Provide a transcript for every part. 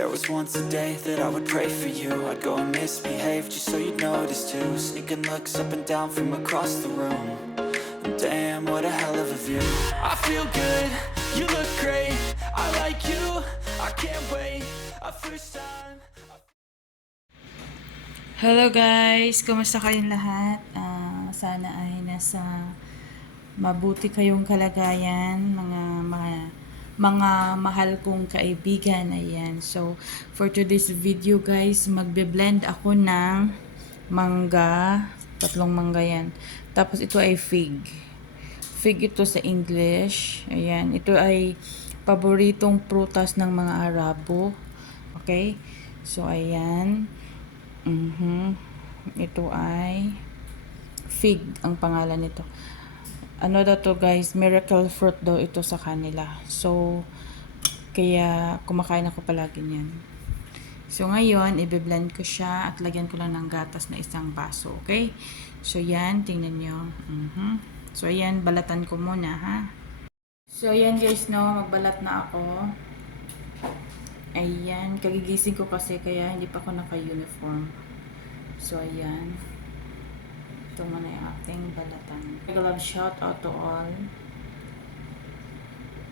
There was once a day that I would pray for you. I'd go and misbehave just so you'd notice too. Sneaking looks up and down from across the room. And damn, what a hell of a view. I feel good, you look great. I like you, I can't wait. A first time. Hello guys! Kumusta kayong lahat? Sana ay nasa mabuti kayong kalagayan, mga mahal kong kaibigan. Ayan. So, for today's video guys, magbe-blend ako ng mangga. 3 mangga yan. Tapos ito ay fig. Fig ito sa English. Ayan. Ito ay paboritong prutas ng mga Arabo. Okay? So, ayan. Ito ay fig ang pangalan nito. Ano daw to guys, miracle fruit daw ito sa kanila. So, kaya kumakain ako palagi niyan. So, ngayon, i-blend ko siya at lagyan ko lang ng gatas na 1 baso. Okay? So, yan. Tingnan nyo. So, ayan. Balatan ko muna, ha? So, ayan guys, no. Magbalat na ako. Ayan, kagigising ko kasi kaya hindi pa ako naka-uniform. So, ayan. Ito muna yung ating balatan. Love shout out to all.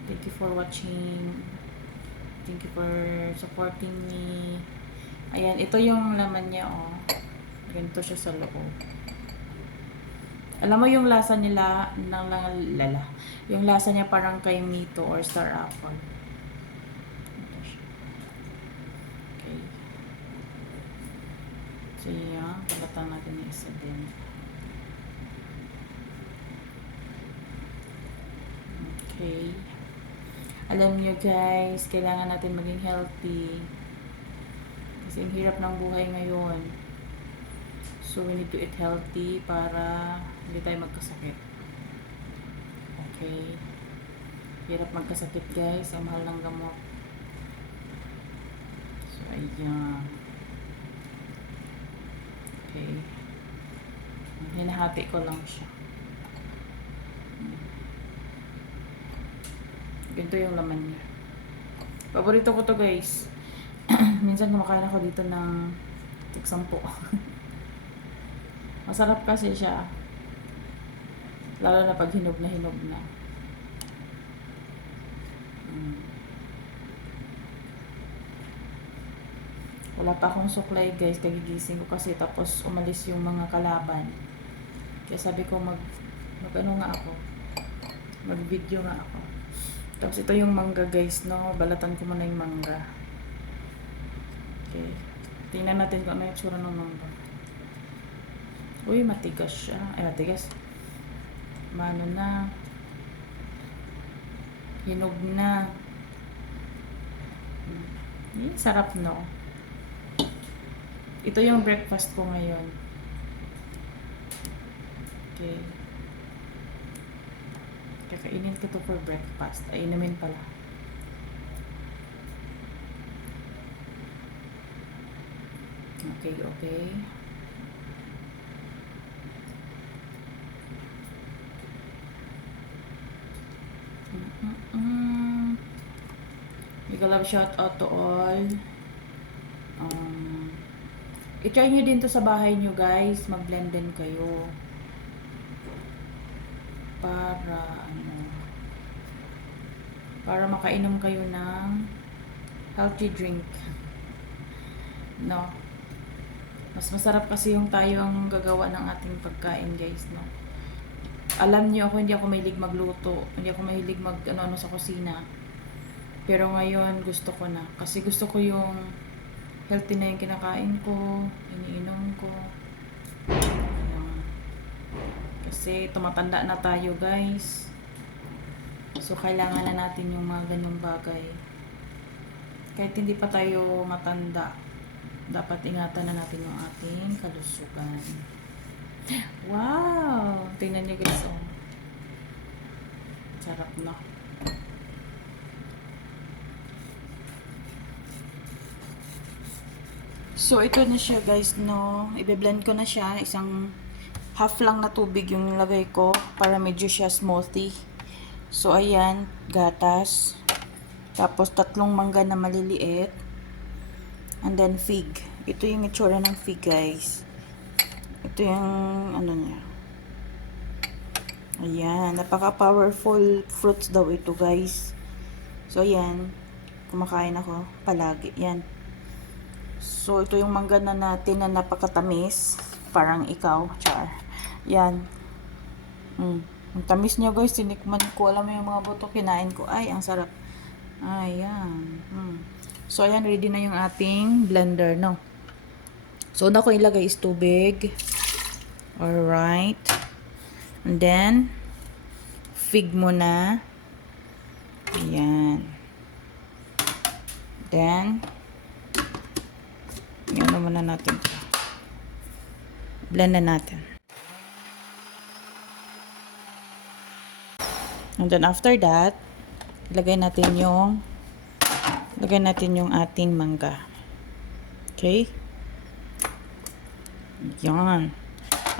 Thank you for watching. Thank you for supporting me. Ayan, ito yung laman niya, oh. Ganito siya sa loob. Alam mo yung lasa nila, yung lasa niya parang kay Mito or Star Apple. So, yeah, balatan natin yung isa din. Okay. Alam nyo guys, kailangan natin maging healthy. Kasi ang hirap ng buhay ngayon. So, we need to eat healthy para hindi tayo magkasakit. Okay. Hirap magkasakit guys. Ang mahal ng gamot. So, ayan. Okay. Hinahati ko lang siya. Ganito yung laman niya. Paborito ko to guys. Minsan kumakain ako dito ng 10. Masarap kasi siya. Lalo na pag hinog na hinog na. Wala pa akong suklay guys, kagigising ko kasi tapos umalis yung mga kalaban. Kaya sabi ko ano nga ako, mag video nga ako. Tapos ito yung mangga guys, no, balatan ko muna yung mangga. Okay, tingnan natin kung ano yung tsura ng mangga. Uy, matigas siya, ay matigas, mano na, hinog na. Sarap no. Ito yung breakfast ko ngayon. Okay. Kakainin ko to for breakfast. Ay, inumin pala. Okay, okay. Big love shout out to all. I-try nyo din to sa bahay nyo guys. Mag-blend din kayo. Para makainom kayo ng healthy drink. No? Mas masarap kasi yung tayo ang gagawa ng ating pagkain guys, no? Alam niyo ako, hindi ako mahilig magluto. Hindi ako mahilig ano-ano sa kusina. Pero ngayon gusto ko na. Kasi gusto ko yung healthy na yung kinakain ko, iniinom ko. Kasi tumatanda na tayo guys. So kailangan na natin yung mga ganyong bagay. Kahit hindi pa tayo matanda, dapat ingatan na natin yung ating kalusugan. Wow! Tingnan niyo guys, oh. Sarap na. So, ito na siya guys, no. I-blend ko na siya. Isang half lang na tubig yung nilagay ko para medyo siya smoothie. So, ayan, gatas. Tapos, 3 mangga na maliliit. And then fig. Ito yung itsura ng fig, guys. Ito yung ano niya. Ayan, napaka-powerful fruits daw ito, guys. So, ayan. Kumakain ako palagi. Yan. So, ito yung mangga na natin na napakatamis. Parang ikaw, char. Yan. Ang tamis niya, guys. Tinikman ko. Alam mo yung mga buto, kinain ko. Ay, ang sarap. Ayan. So, ayan. Ready na yung ating blender, no? So, una ko ilagay is tubig. Alright. And then, fig muna. Ayan. Then, yan na muna natin ito. Blend na natin. And then, after that, lagay natin yung ating mangga. Okay? Yan.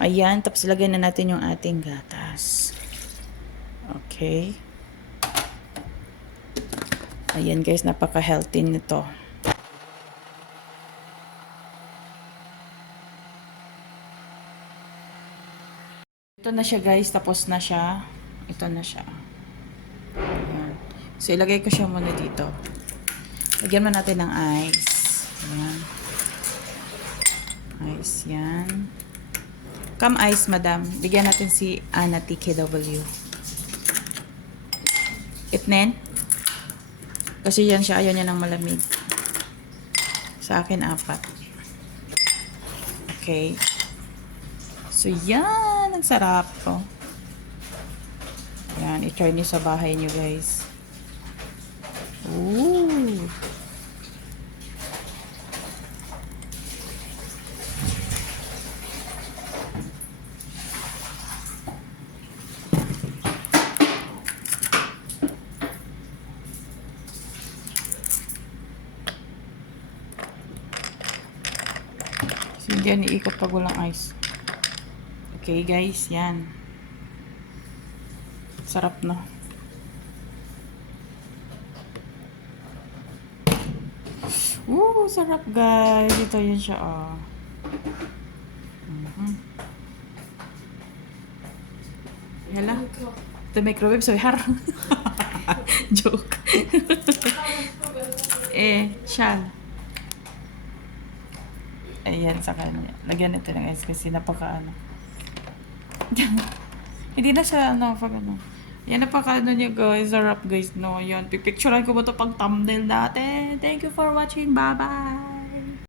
Ayan. Tapos, lagay na natin yung ating gatas. Okay? Ayan, guys. Napaka-healthy nito. Ito na siya, guys. Tapos na siya. Ito na siya. Ayan. So, ilagay ko siya muna dito. Lagyan mo natin ng ice. Ayan. Ice yan. Come ice, madam. Bigyan natin si Anna TKW. Itnen. Kasi yan siya. Ayaw niya ng malamig. Sa akin, 4. Okay. So, yan. Ang sarap to. Yan. I-try niyo sa bahay niyo, guys. Ooh. So, hindi yan iikot pag walang ice. Okay, guys. Yan. Sarap na. Ooh, sarap, guys. Ito yun siya, oh. Hala. The microwave, so harang. Joke. Shal. Ayan, sa kanya. Lagyan natin ng ice kasi napaka-ano. Hindi na siya, pag ano. Yan, napaka-ano niya, guys. Sarap, guys, no. Yan, pipicturean ko ba ito pang thumbnail natin. Thank you for watching. Bye-bye.